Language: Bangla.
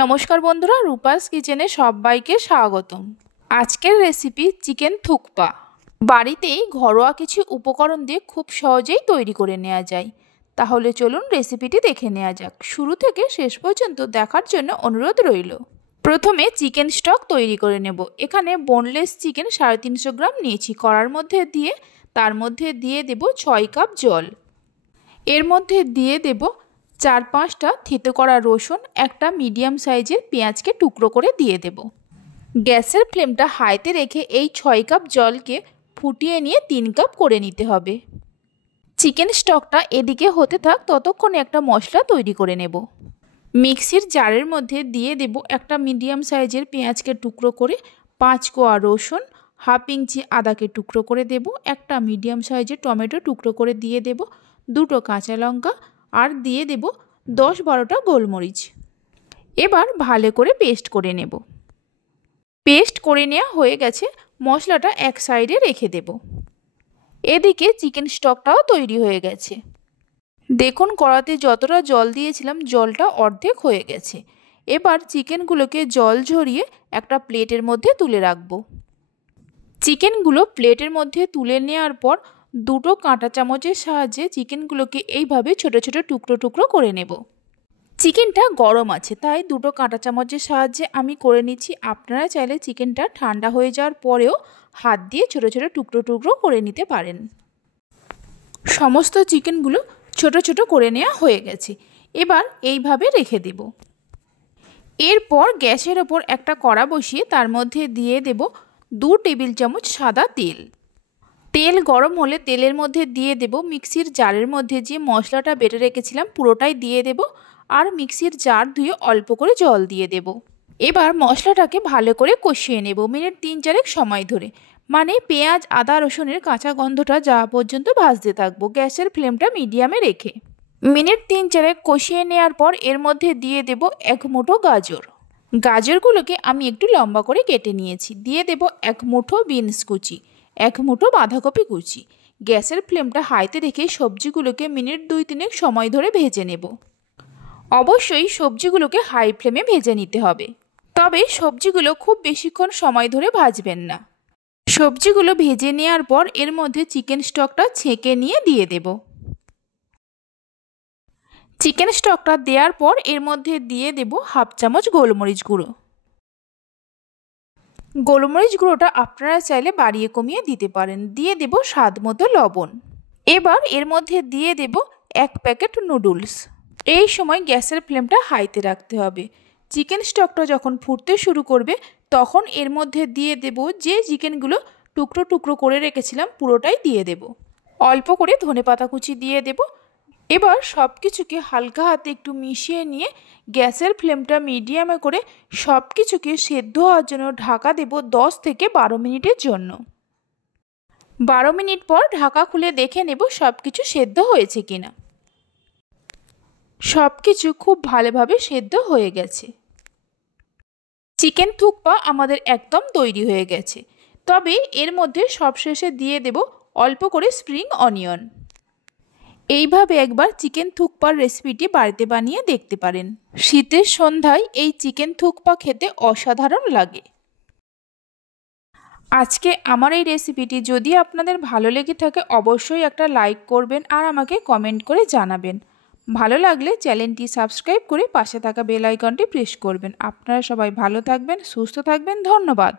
নমস্কার বন্ধুরা, রূপাস কিচেনে সবাইকে স্বাগতম। আজকের রেসিপি চিকেন থুকপা। বাড়িতেই ঘরোয়া কিছু উপকরণ দিয়ে খুব সহজেই তৈরি করে নেওয়া যায়। তাহলে চলুন রেসিপিটি দেখে নেওয়া যাক। শুরু থেকে শেষ পর্যন্ত দেখার জন্য অনুরোধ রইল। প্রথমে চিকেন স্টক তৈরি করে নেব। এখানে বোনলেস চিকেন 350 গ্রাম নিয়েছি। কড়ার মধ্যে দিয়ে তার মধ্যে দিয়ে দেব 6 কাপ জল। এর মধ্যে দিয়ে দেব 4-5টা থেতো করা রসুন, একটা মিডিয়াম সাইজের পেঁয়াজকে টুকরো করে দিয়ে দেব। গ্যাসের ফ্লেমটা হাইতে রেখে এই 6 কাপ জলকে ফুটিয়ে নিয়ে 3 কাপ করে নিতে হবে। চিকেন স্টকটা এদিকে হতে থাক, ততক্ষণে একটা মশলা তৈরি করে নেব। মিক্সির জারের মধ্যে দিয়ে দেব একটা মিডিয়াম সাইজের পেঁয়াজকে টুকরো করে, 5 কোয়া রসুন, হাফ ইঞ্চি আদাকে টুকরো করে দেব, একটা মিডিয়াম সাইজের টমেটো টুকরো করে দিয়ে দেব, 2টো কাঁচা লঙ্কা আর দিয়ে দেব 10-12টা গোলমরিচ। এবার ভালো করে পেস্ট করে নেব। পেস্ট করে নেওয়া হয়ে গেছে, মশলাটা এক সাইডে রেখে দেব। এদিকে চিকেন স্টকটাও তৈরি হয়ে গেছে। দেখুন কড়াতে যতটা জল দিয়েছিলাম জলটা অর্ধেক হয়ে গেছে। এবার চিকেনগুলোকে জল ঝরিয়ে একটা প্লেটের মধ্যে তুলে রাখবো। চিকেনগুলো প্লেটের মধ্যে তুলে নেওয়ার পর 2টো কাঁটা চামচের সাহায্যে চিকেনগুলোকে এইভাবে ছোট ছোট টুকরো টুকরো করে নেব। চিকেনটা গরম আছে তাই 2টো কাঁটা চামচের সাহায্যে আমি করে নিচ্ছি। আপনারা চাইলে চিকেনটা ঠান্ডা হয়ে যাওয়ার পরেও হাত দিয়ে ছোট ছোট টুকরো টুকরো করে নিতে পারেন। সমস্ত চিকেনগুলো ছোট ছোট করে নেওয়া হয়ে গেছে। এবার এইভাবে রেখে দেব। এরপর গ্যাসের ওপর একটা কড়া বসিয়ে তার মধ্যে দিয়ে দেব 2 টেবিল চামচ সাদা তেল। তেল গরম হলে তেলের মধ্যে দিয়ে দেব মিক্সির জারের মধ্যে যে মশলাটা বেটে রেখেছিলাম পুরোটাই দিয়ে দেব আর মিক্সির জার ধুয়ে অল্প করে জল দিয়ে দেব। এবার মশলাটাকে ভালো করে কষিয়ে নেব মিনিট 3-4 সময় ধরে, মানে পেঁয়াজ আদা রসুনের কাঁচা গন্ধটা যাওয়া পর্যন্ত ভাজতে থাকবো গ্যাসের ফ্লেমটা মিডিয়ামে রেখে। মিনিট 3-4 কষিয়ে নেওয়ার পর এর মধ্যে দিয়ে দেব 1 মুঠো গাজর। গাজরগুলোকে আমি একটু লম্বা করে কেটে নিয়েছি। দিয়ে দেব 1 মুঠো বিনস কুচি, 1 মুঠো বাঁধাকপি কুচি। গ্যাসের ফ্লেমটা হাইতে রেখে সবজিগুলোকে মিনিট 2-3 সময় ধরে ভেজে নেব। অবশ্যই সবজিগুলোকে হাই ফ্লেমে ভেজে নিতে হবে, তবে সবজিগুলো খুব বেশিক্ষণ সময় ধরে ভাজবেন না। সবজিগুলো ভেজে নেওয়ার পর এর মধ্যে চিকেন স্টকটা ছেঁকে নিয়ে দিয়ে দেব। চিকেন স্টকটা দেওয়ার পর এর মধ্যে দিয়ে দেব হাফ চামচ গোলমরিচ গুঁড়ো। গোলমরিচ গুঁড়োটা আপনারা চাইলে বাড়িয়ে কমিয়ে দিতে পারেন। দিয়ে দেব স্বাদ মতো লবণ। এবার এর মধ্যে দিয়ে দেব 1 প্যাকেট নুডলস। এই সময় গ্যাসের ফ্লেমটা হাইতে রাখতে হবে। চিকেন স্টকটা যখন ফুটতে শুরু করবে তখন এর মধ্যে দিয়ে দেব যে চিকেনগুলো টুকরো টুকরো করে রেখেছিলাম পুরোটাই দিয়ে দেব। অল্প করে ধনেপাতা কুচি দিয়ে দেব। এবার সব কিছুকে হালকা হাতে একটু মিশিয়ে নিয়ে গ্যাসের ফ্লেমটা মিডিয়ামে করে সব কিছুকে সেদ্ধ হওয়ার জন্য ঢাকা দেব 10 থেকে 12 মিনিটের জন্য। 12 মিনিট পর ঢাকা খুলে দেখে নেব সব কিছু সেদ্ধ হয়েছে কিনা। সব কিছু খুব ভালোভাবে সেদ্ধ হয়ে গেছে। চিকেন থুকপা আমাদের একদম তৈরি হয়ে গেছে। তবে এর মধ্যে সবশেষে দিয়ে দেব অল্প করে স্প্রিং অনিয়ন। এইভাবে একবার চিকেন থুকপার রেসিপিটি বাড়িতে বানিয়ে দেখতে পারেন। শীতের সন্ধ্যায় এই চিকেন থুকপা খেতে অসাধারণ লাগে। আজকে আমার এই রেসিপিটি যদি আপনাদের ভালো লেগে থাকে অবশ্যই একটা লাইক করবেন আর আমাকে কমেন্ট করে জানাবেন। ভালো লাগলে চ্যানেলটি সাবস্ক্রাইব করে পাশে থাকা বেল আইকনটি প্রেস করবেন। আপনারা সবাই ভালো থাকবেন, সুস্থ থাকবেন। ধন্যবাদ।